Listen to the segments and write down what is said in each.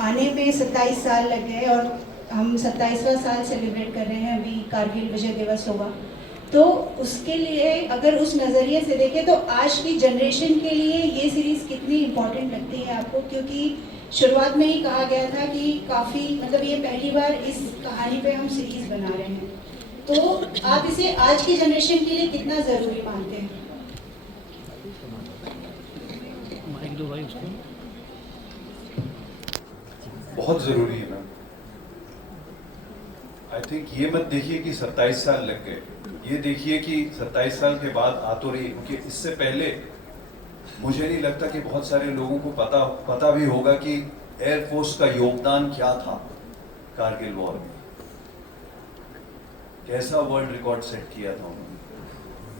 आने में 27 साल लग गए और हम 27वां साल सेलिब्रेट कर रहे हैं। अभी कारगिल विजय दिवस होगा, तो उसके लिए अगर उस नज़रिए से देखें तो आज की जनरेशन के लिए ये सीरीज़ कितनी इम्पोर्टेंट लगती है आपको? क्योंकि शुरुआत में ही कहा गया था कि काफ़ी मतलब ये पहली बार इस कहानी पे हम सीरीज़ बना रहे हैं, तो आप इसे आज की जनरेशन के लिए कितना ज़रूरी मानते हैं? बहुत ज़रूरी है मैम। आई थिंक ये मत देखिए कि 27 साल लग गए, ये देखिए कि 27 साल के बाद आ तो रही है, क्योंकि इससे पहले मुझे नहीं लगता कि बहुत सारे लोगों को पता भी होगा कि एयरफोर्स का योगदान क्या था कारगिल वॉर में, कैसा वर्ल्ड रिकॉर्ड सेट किया था उन्होंने।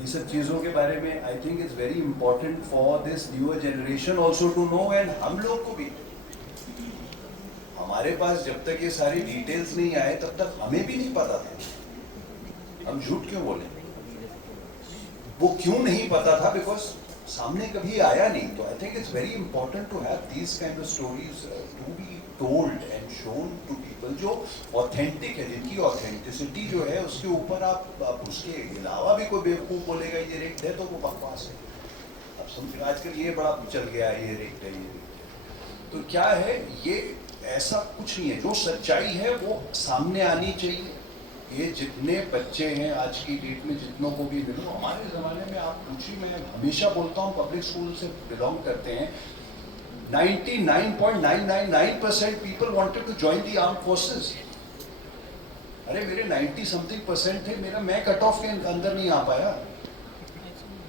ये सब चीज़ों के बारे में I think it's very important for this newer generation also to know, and हम लोग को भी। हमारे पास जब तक ये सारी डिटेल्स नहीं आए तब तक हमें भी नहीं पता था। हम झूठ क्यों बोले? वो क्यों नहीं पता था? बिकॉज सामने कभी आया नहीं। तो I think it's very important to have these kind of stories to be told and shown to people, जो ऑथेंटिक है, जिनकी ऑथेंटिसिटी जो है उसके ऊपर आप उसके अलावा भी कोई बेवकूफ़ बोलेगा ये रेक्ट है तो वो बकवास है। अब समझिए आजकल ये बड़ा चल गया है, ये रेक्ट है, ये रेक्ट है। तो क्या है, ये ऐसा कुछ नहीं है। जो सच्चाई है वो सामने आनी चाहिए। ये जितने बच्चे हैं आज की डेट में, जितनों को भी मिलो, हमारे ज़माने में आप पूछिए, मैं हमेशा बोलता हूँ पब्लिक स्कूल से बिलोंग करते हैं, 99.999% people wanted to join the armed forces. अरे मेरे 90 समथिंग % थे, मैं कट ऑफ के अंदर नहीं आ पाया,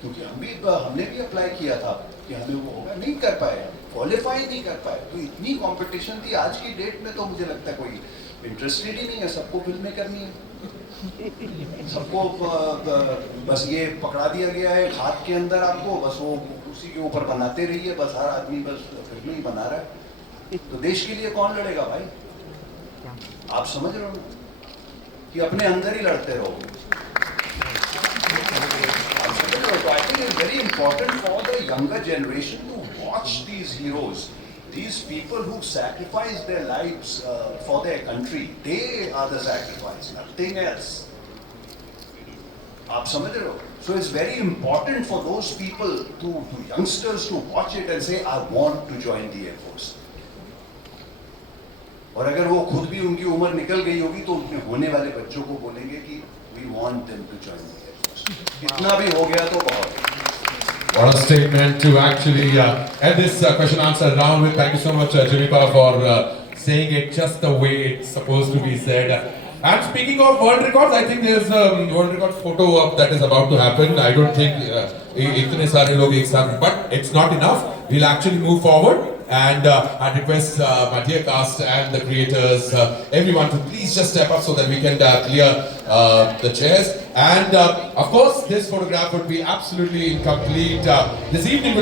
क्योंकि हमने भी अप्लाई किया था कि हमें वो होगा, नहीं कर पाए, क्वालिफाई नहीं कर पाए। तो इतनी कंपटीशन थी। आज की डेट में तो मुझे लगता है कोई इंटरेस्टेड ही नहीं है, सबको फिल्में करनी है, सबको बस ये पकड़ा दिया गया है हाथ के अंदर आपको, बस वो उसी के ऊपर बनाते रहिए, बस हर आदमी बस फिल्में ही बना रहा है। तो देश के लिए कौन लड़ेगा भाई? आप समझ रहे हो कि अपने अंदर ही लड़ते रहो। I think it's very important for the younger generation to watch these heroes, these people who sacrifice their lives for their country. They are the sacrifice, nothing else. आप समझ रहे हो? So it's very important for those people, to youngsters, to watch it and say, I want to join the Air Force. और अगर वो खुद भी उनकी उम्र निकल गई होगी तो उनके होने वाले बच्चों को बोलेंगे कि we want them to join the Air Force. इतना भी हो गया तो बहुत। What a statement to actually end this question answer round with. Thank you so much, Jimipa, for saying it just the way it's supposed to be said. And speaking of world records, I think there's a world record photo op that is about to happen. I don't think itne sare log ek sath, but it's not enough. We'll actually move forward. And I request my dear cast and the creators, everyone to please just step up so that we can clear the chairs. And of course, this photograph would be absolutely incomplete. This evening will